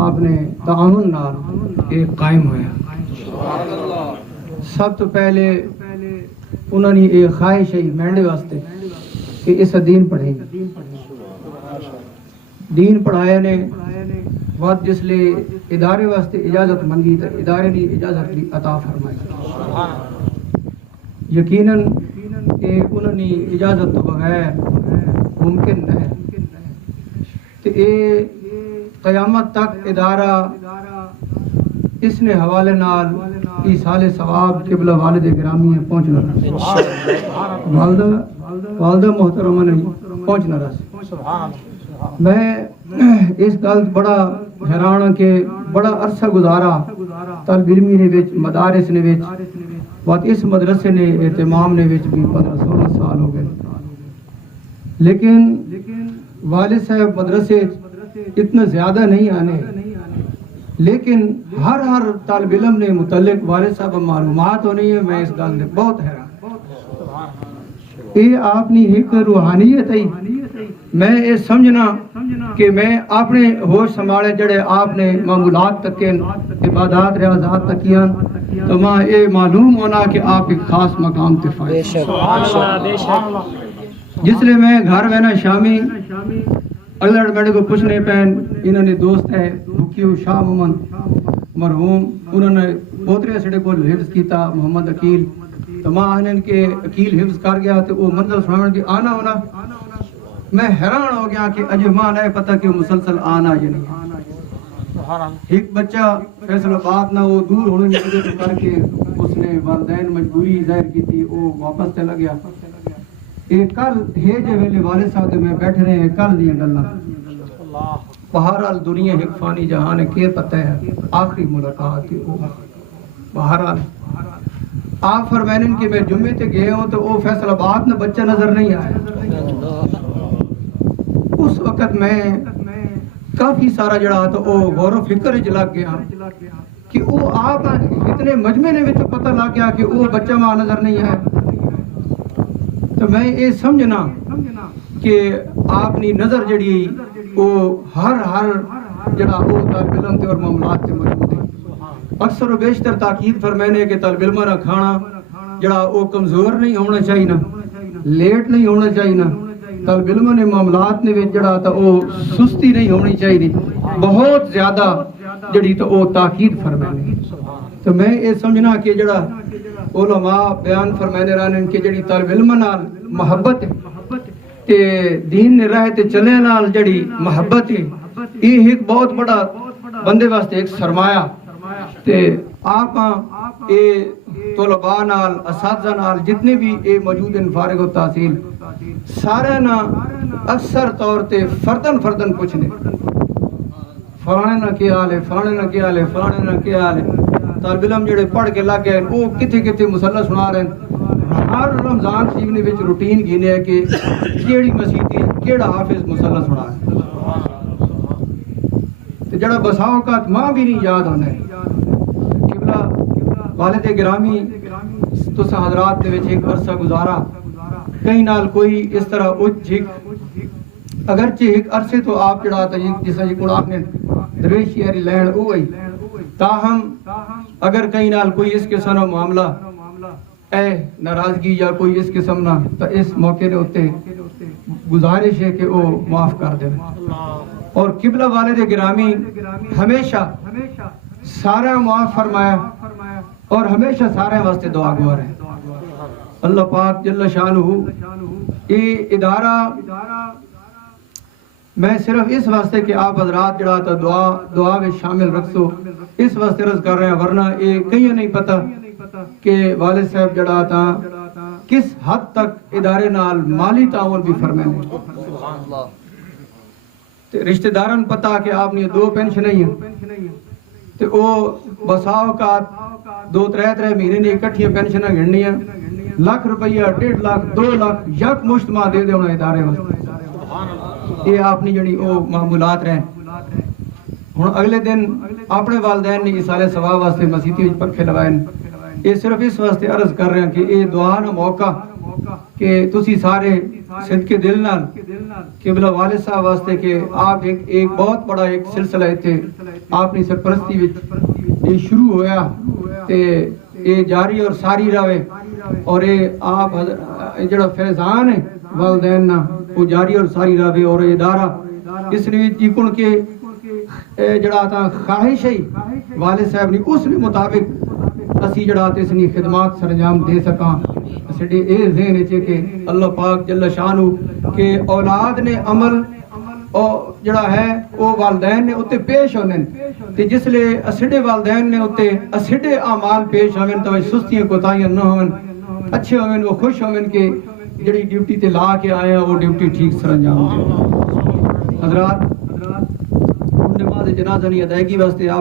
آپ نے تعاون نال ایک قائم ہویا. سب تو پہلے انہوں نے ایک خواہش ہے مینڈے واسطے کہ اس دین پڑھیں. دین پڑھایا نے وقت جس لے ادارے واسطے اجازت منگی تو ادارے نے اجازت لی عطا فرمائی. یقیناً کہ انہوں نے اجازت تو بغیر ممکن ہے کہ اے قیامت تک ادارہ اس نے حوالے نال ایصال ثواب قبلہ والد گرامی ہے پہنچنا والدہ محترمہ نے پہنچنا رہا. میں اس گل بڑا حیران ہوں کہ بڑا عرصہ گزارا طالب علمی نے وچ مدارس نے وچ وقت اس مدرسے نے اہتمام نے وچ بھی 15-16 سال ہو گئے, لیکن والد صاحب مدرسے اتنا زیادہ نہیں آنے, لیکن ہر طالب علم نے متعلق والد صاحب معلومات ہونی ہے. میں اس گل سے بہت حیران. یہ آپ نے ایک روحانیت ہے. میں یہ سمجھنا کہ میں اپنے ہوش سنبھالے جڑے آپ نے معمولات تک عبادات ریاضات تکیاں تو ماں یہ معلوم ہونا کہ آپ ایک خاص مقام تے فائز. جس لئے میں گھر بہنا شامی اللہ میڈے کو پوچھنے پہن انہوں نے دوست ہے بھکیو شاہ محمد مرحوم, انہوں نے پوترے سڑے کو حفظ کیتا محمد عقیل. تو ماں آنن کے عقیل حفظ کر گیا تو وہ منزل سناؤں کی آنا ہونا. میں حیران ہو گیا کہ اجے ماں نہ پتہ کہ مسلسل آنا یا نہیں. ایک بچہ فیصل آباد نہ وہ دور ہونے کی وجہ کر کے اس نے والدین مجبوری ظاہر کی تھی, وہ واپس چلا گیا. ایک کل ہے جو ویلے والد صاحب میں بیٹھ رہے ہیں کل دیا گلہ بہرحال دنیا ایک فانی جہان ہے کہ پتہ ہے آخری ملاقات ہے. بہرحال آپ فرمائنن کہ میں جمعے تے گئے ہوں تو وہ فیصل آباد میں بچہ نظر نہیں آیا. اس وقت میں کافی سارا جڑا تو وہ غور و فکر لگ گیا کہ وہ آپ اتنے مجمع نے وچ پتہ لگ گیا کہ وہ بچہ وہاں نظر نہیں آیا. تو میں یہ سمجھنا کہ آپ نے نظر جڑی وہ ہر جڑا وہ طالب علم تے اور معاملات تے موجود ہے. اکثر و بیشتر تاکید فرمانے کہ طالب علم کا کھانا جڑا وہ کمزور نہیں ہونا چاہیے نا, لیٹ نہیں ہونا چاہیے نا. طالب علم نے معاملات نے جڑا تا وہ سستی نہیں ہونی چاہیے, بہت زیادہ جڑی تو وہ تاکید فرمانے. تو میں یہ سمجھنا کہ جڑا علماء بیان فرمانے رہنے کہ جڑی طالب علم نال محبت ہے تے دین نے راہ تے چلے نال جڑی محبت ہے یہ ایک بہت بڑا بندے واسطے ایک سرمایہ. تے آپ اے طلباء نال اساتذہ نال جتنے بھی اے موجود ہیں فارغ التحصیل سارے نا اکثر طور تے فردن پوچھنے فلانے نہ کیا حال ہے, فلانے نہ کیا حال ہے, فلانے نہ کیا حال ہے. طالب علم جڑے پڑھ کے لگ گئے وہ کتھے مسلح سنا رہے ہیں. ہر رمضان شریف نے وچ روٹین گھنے ہے کہ کیڑی مسیتی کیڑا حافظ مسلح سنا ہے. تے جڑا بسا اوقات ماں بھی نہیں یاد ہونا ہے. قبلہ والد گرامی تو حضرات دے وچ ایک عرصہ گزارا کہیں نال کوئی اس طرح جھک اگرچہ ایک عرصے تو آپ جڑا تا جسا جی کوڑ آخنے درویش یاری لین ہوئی تاہم اگر کہیں نال کوئی اس قسم کا معاملہ اے ناراضگی یا کوئی اس قسم نہ تو اس موقع نے ہوتے گزارش ہے کہ وہ معاف کر دیں. اور قبلہ والد گرامی ہمیشہ سارا معاف فرمایا اور ہمیشہ سارے واسطے دعا گوار ہے. اللہ پاک جل شانہ یہ ادارہ میں صرف اس واسطے کہ آپ حضرات جڑا تا دعا میں شامل رکھو اس واسطے عرض کر رہے ہیں, ورنہ یہ کہیں نہیں پتہ کہ والد صاحب جڑا تا کس حد تک ادارے نال مالی تعاون بھی فرمائے. رشتہ داران پتہ کہ آپ نے 2 پینشن نہیں ہیں تے او بسا اوقات 2-3 مہینے نے اکٹھیاں پینشناں گھننیاں لاکھ روپیہ 1.5 لاکھ 2 لاکھ یک مشت ماں دے ہونا ادارے واسطے. یہ آپ نے جڑی او معمولات رہے ہن اگلے دن اپنے والدین نے ایصال ثواب واسطے مسیتی وچ پنکھے لگائے. یہ صرف اس واسطے عرض کر رہے ہیں کہ یہ دعا نہ موقع کہ تسی سارے صدقے دل نال قبلہ والد صاحب واسطے کہ آپ ایک بہت بڑا ایک سلسلہ تھے اپنی سرپرستی وچ یہ شروع ہویا تے یہ جاری اور ساری رہے اور یہ آپ جڑا فیضان ہے والدین نا وہ جاری اور ساری رہے اور یہ ادارہ اس نے چیکن کے جڑا تا خواہش ہے والد صاحب نے اس نے مطابق اسی جڑا تے اس نے خدمات سر انجام دے سکاں سڈے اے ذہن ہے کہ اللہ پاک جل شانو کہ اولاد نے عمل او جڑا ہے وہ والدین نے اتے پیش ہونے تے جس لے اسڈے والدین نے اتے اسڈے اعمال پیش ہونے تو سستیاں کوتاہیاں نہ ہون اچھے ہونے وہ خوش ہونے کہ جڑی ڈیوٹی تے لا کے آئے ہیں وہ ڈیوٹی ٹھیک سر انجام دے حضرات نماز جنازہ نہیں ادائیگی واسطے آپ